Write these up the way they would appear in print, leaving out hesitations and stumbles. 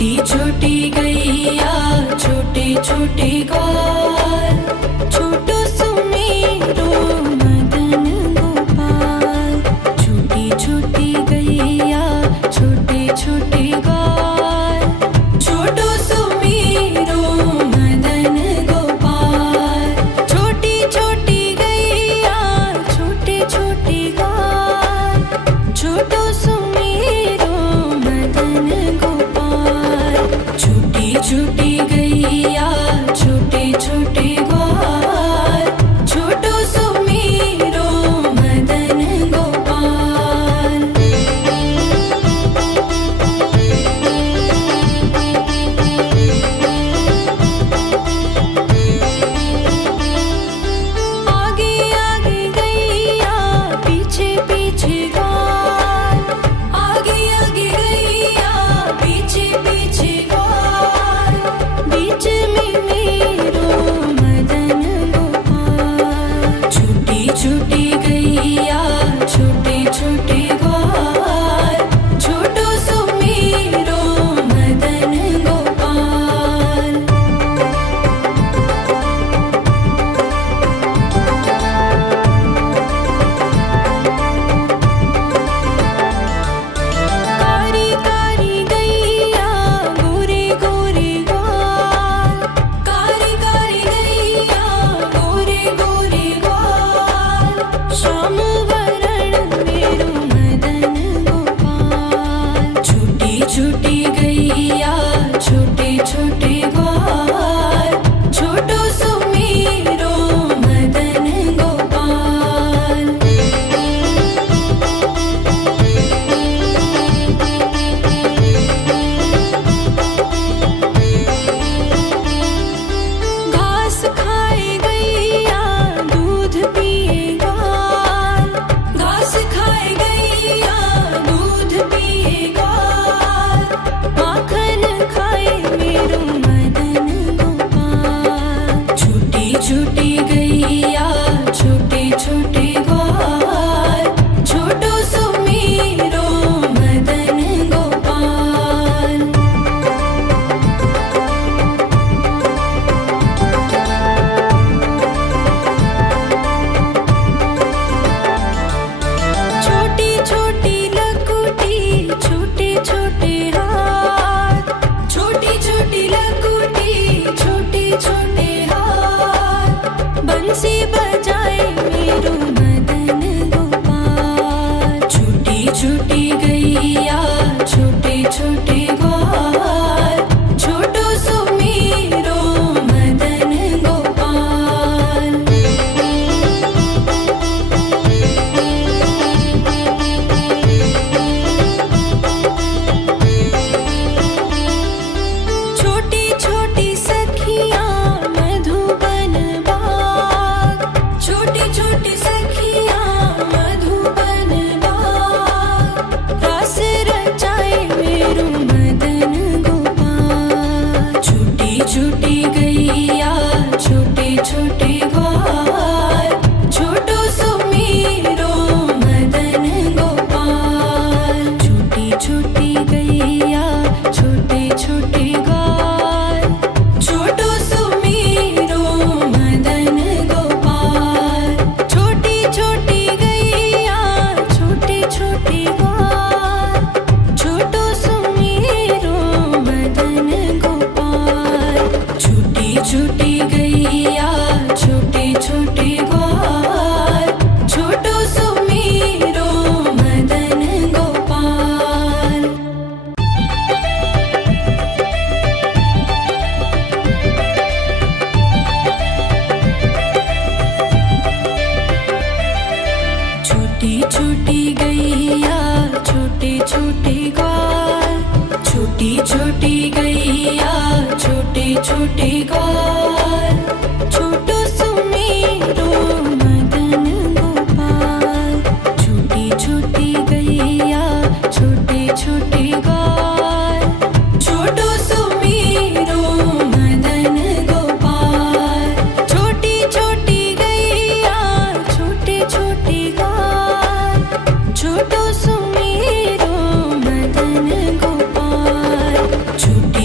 छोटी छोटी गैया छोटे छोटे ग्वाल, छोटो सुमेरो मदन गोपाल। छोटी छोटी गैया छोटे छोटे ग्वाल, छोटो सुमेरो मदन गोपाल। छोटी छोटी गैया छोटे छोटे ग्वाल, छोटो सुमेरो मदन गोपाल। छोटी छोटी गैया छोटे छोटे ग्वाल, छोटो सुमेरो मदन गोपाल। आगे आगे गैया पीछे पीछे ग्वाल, आगे आगे गैया पीछे पीछे ग्वाल। बीच में मेरो मदन गोपाल। छोटी छोटी गैया छोटे छोटे ग्वाल, छोटो सुमेरो मदन गोपाल। कारी कारी गैया गोरे गोरे ग्वाल, कारी कारी गैया गोरे गोरे ग्वाल। श्याम वरण मेरो मदन गोपाल। छोटी छोटी गैया छोटे छोटे ग्वाल, छोटो सुमेरो मदन गोपाल। घास खाए गैया दूध पिए ग्वाल, घास खाए गैया दूध पिए ग्वाल। माखन खाए मेरो मदन गोपाल। छोटी छोटी गैया छोटे छोटे ग्वाल, छोटो सुमेरो मदन गोपाल। छोटी छोटी लकुटी छोटे छोटे हाथ, छोटी छोटी लकुटी छोटे छोटे हाथ। बंसी बजाए मेरो मदन गोपाल। छोटी छोटी गैया छोटे छोटे ग्वाल, छोटो सुमेरो मदन गोपाल। छोटी छोटी सखियाँ मधुबन बाग, छोटी छोटी सखियाँ मधुबन बाग। रास रचाए मेरो मदन गोपाल। छोटी छोटी गैया छोटे छोटे ग्वाल, छोटो सुमेरो मदन गोपाल। छोटी छोटी गैया छोटे छोटे ग्वाल, छोटो सुमेरो मदन गोपाल। छोटी छोटी गैया छोटे छोटे ग्वाल, छोटो सुमेरो मदन गोपाल। छोटी छोटी गैया छोटे छोटे ग्वाल, छोटो सुमेरो मदन गोपाल। छोटी छोटी गैया छोटे छोटे ग्वाल, छोटी छोटी गैया छोटे छोटे ग्वाल, छोटो सुमेरो मदन गोपाल। छोटी छोटी गैया छोटे छोटे ग्वाल, छोटो सुमेरो मदन गोपाल। छोटी छोटी गैया छोटे छोटे ग्वाल, छोटो सुमेरो मदन गोपाल। छोटी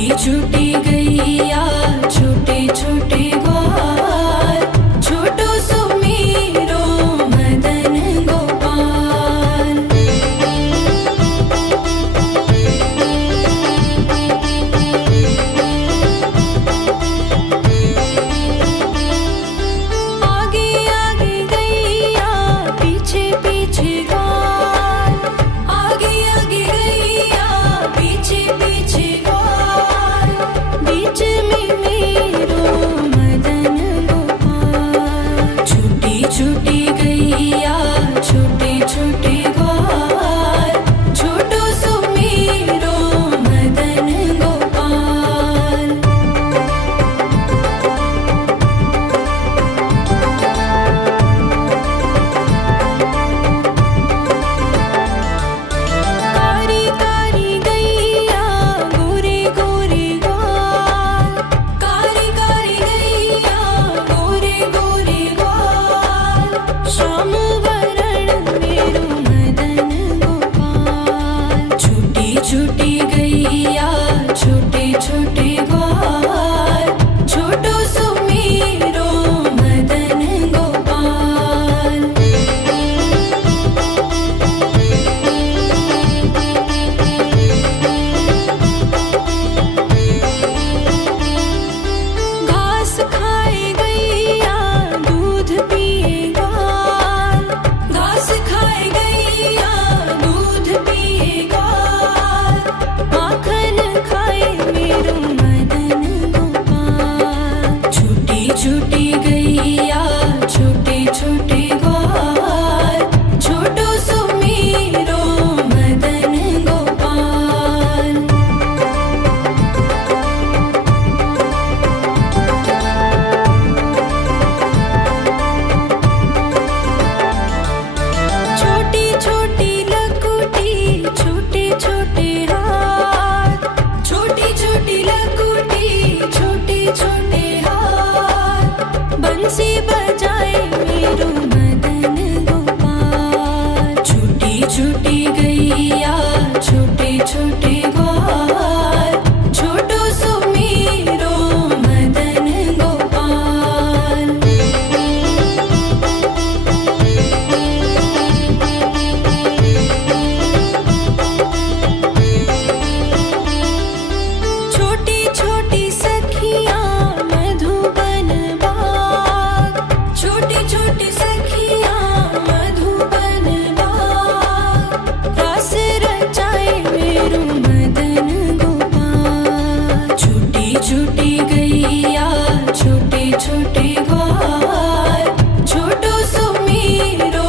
छोटी छोटी सखियाँ मधुबन बाग, छोटी छोटी सखियाँ मधुबन बाग, रास रचाए मेरू मदन गोपाल। छोटी छोटी गैया छोटे छोटे ग्वाल, छोटो सुमीरो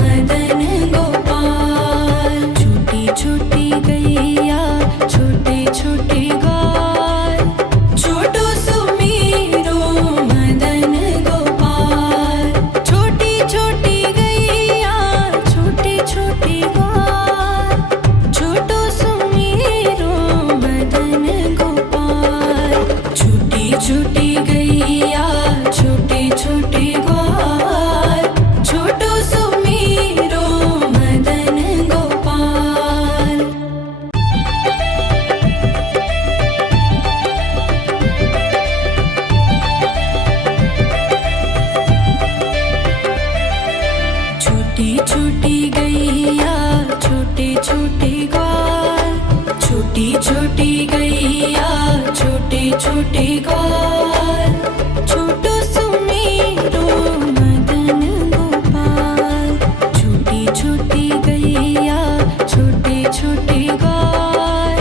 मदन गोपाल। छोटी छोटी गैया छोटे छोटे ग्वाल, छोटो सुमीरो मदन गोपाल। छोटी छोटी गैया छोटे छोटे ग्वाल, छोटो सुमीरो मदन गोपाल। छोटी छोटी गैया छोटे छोटे ग्वाल, छोटो सुमीरो मदन गोपाल। छोटी छोटी गैया छोटे छोटे ग्वाल, छोटी छोटी गैया छोटे छोटे ग्वाल, छोटो सुमीरो मदन गोपाल। छोटी छोटी गैया छोटे छोटे ग्वाल,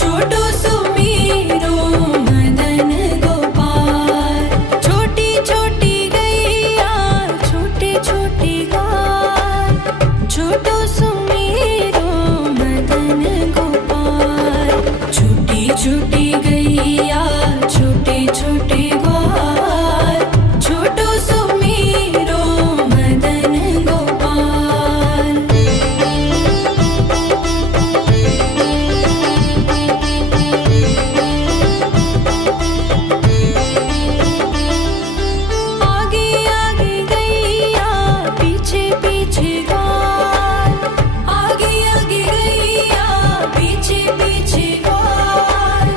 छोटो सुमीरो मदन गोपाल। छोटी छोटी गैया छोटे छोटे ग्वाल, छोटो सुमीरो मदन गोपाल। छोटी छोटी गैया छोटे छोटे ग्वाल, छोटो सुमीरो मदन गोपाल। आगे आगे गैया पीछे पीछे ग्वाल, आगे आगे गैया पीछे पीछे ग्वाल,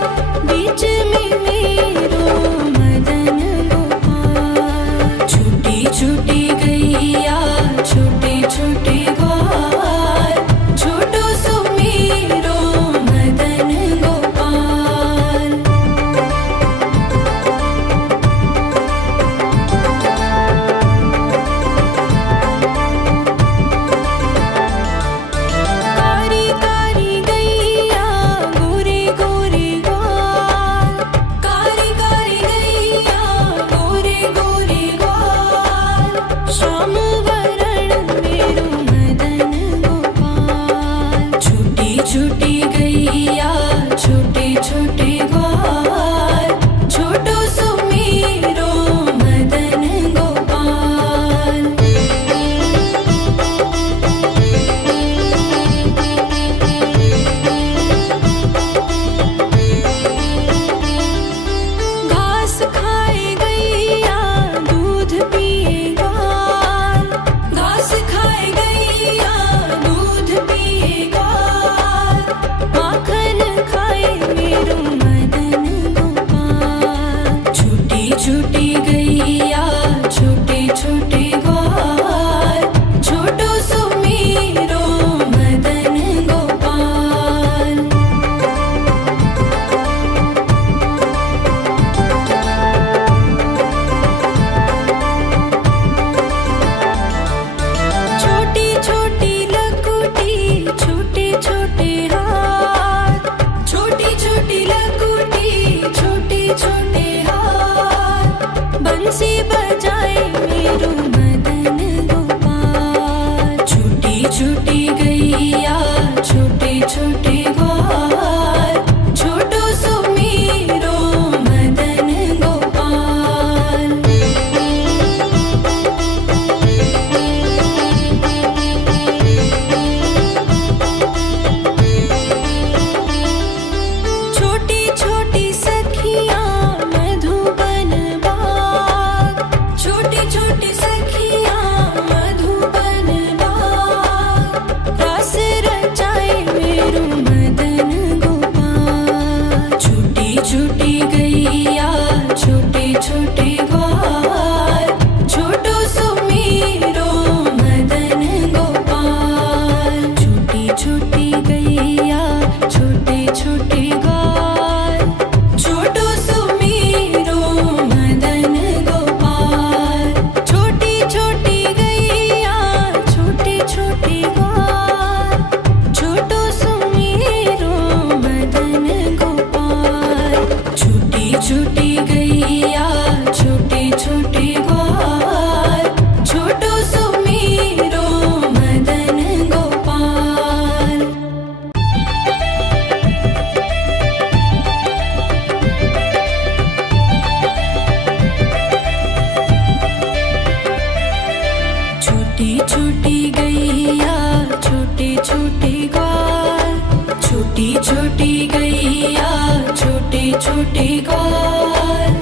छोटे ग्वाल,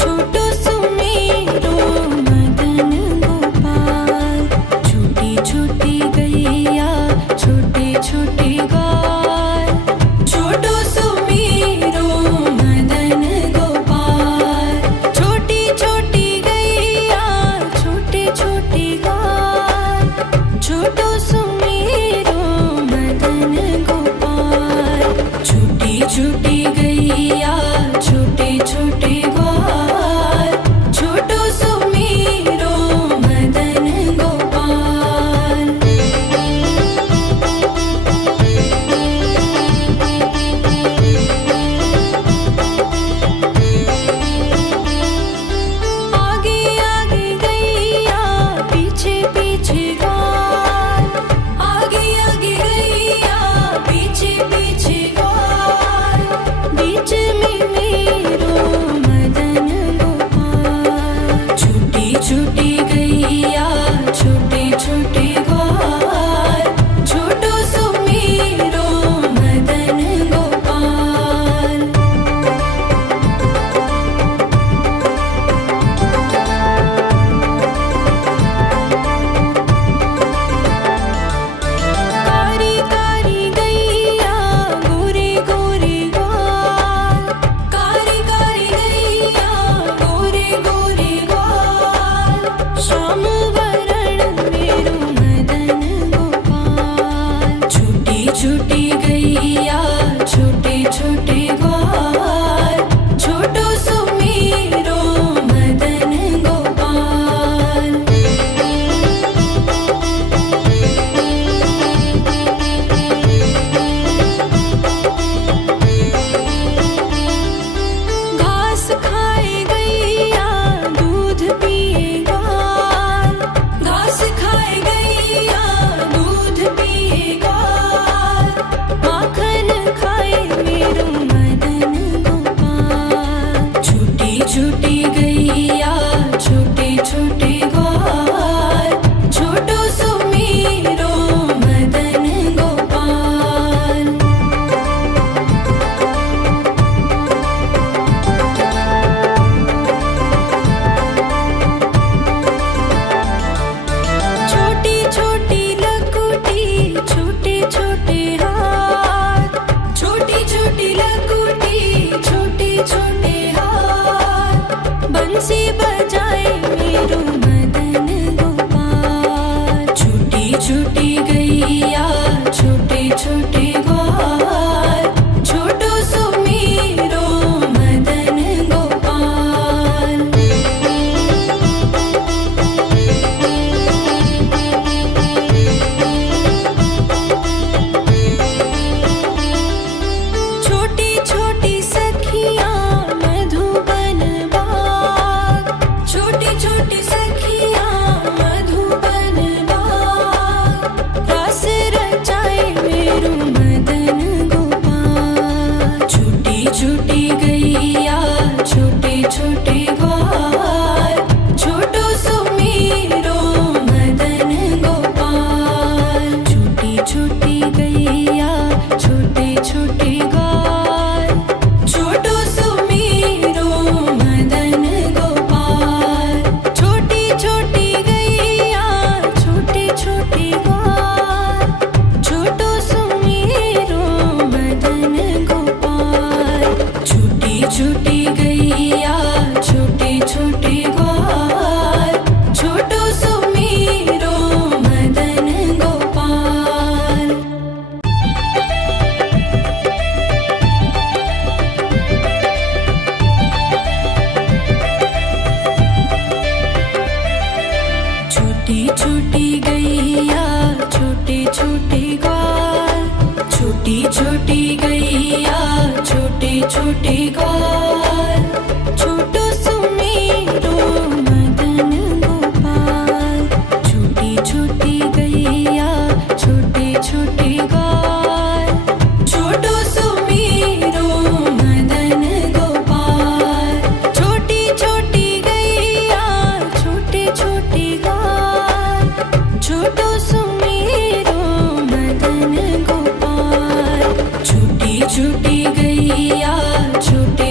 छोटो सुमेरो मदन गोपाल। छोटी छोटी गैया छोटे छोटे ग्वाल, छोटो सुमेरो मदन गोपाल। छोटी छोटी गैया छोटे छोटे ग्वाल, छोटो सुमेरो मदन गोपाल। छोटी छोटी गैया छोटे छोटे ग्वाल, छोटो सुमेरो मदन गोपाल। आगे आगे गैया पीछे पीछे ग्वाल, आगे आगे गैया पीछे पीछे ग्वाल। बीच में मेरो मदन गोपाल। छोटी छोटी गैया छोटे छोटे ग्वाल, छोटो सुमेरो मदन गोपाल। कारी कारी गैया गोरे गोरे ग्वाल, कारी कारी गैया गोरे गोरे ग्वाल। श्याम वरण मेरो मदन गोपाल। छोटी छोटी गैया छोटे छोटे ग्वाल, छोटो सुमेरो मदन गोपाल। घास खाए गैया दूध पिए ग्वाल, घास खाए गैया दूध पिए ग्वाल। माखन खाए मेरो मदन गोपाल। छोटी छोटी गैया छोटे छोटे ग्वाल, छोटो सुमेरो मदन गोपाल। छोटी छोटी लकुटी छोटे छोटे हाथ, छोटी छोटी लकुटी छोटे छोटे हाथ। बंसी बजाए मेरो मदन गोपाल। छोटी छोटी गैया छोटे छोटे ग्वाल, छोटो सुमेरो मदन गोपाल। छोटी छोटी सखियाँ मधुबन बाग, छोटी छोटी सखियाँ मधुबन बाग। रास रचाए मेरो मदन गोपाल। छोटी छोटी गैया छोटे छोटे ग्वाल, छोटो सुमेरो मदन गोपाल। छोटी छोटी गैया छोटे छोटे ग्वाल, छोटो सुमेरो मदन गोपाल। छोटी छोटी गैया छोटे छोटे ग्वाल, छोटो सुमेरो मदन गोपाल। छोटी छोटी गैया छोटे छोटे ग्वाल, छोटो सुमेरो मदन गोपाल। छोटी छोटी गैया छोटे छोटे ग्वाल, छोटी छोटी गैया छोटे छोटे ग्वाल। छोटो सुमेरो मदन गोपाल। छोटी छोटी गैया छोटे छोटे ग्वाल, छोटो सुमेरो मदन गोपाल। छोटी छोटी गैया छोटे छोटे ग्वाल, छोटो सुमेरो मदन गोपाल। छोटी छोटी गैया छोटे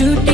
छोटे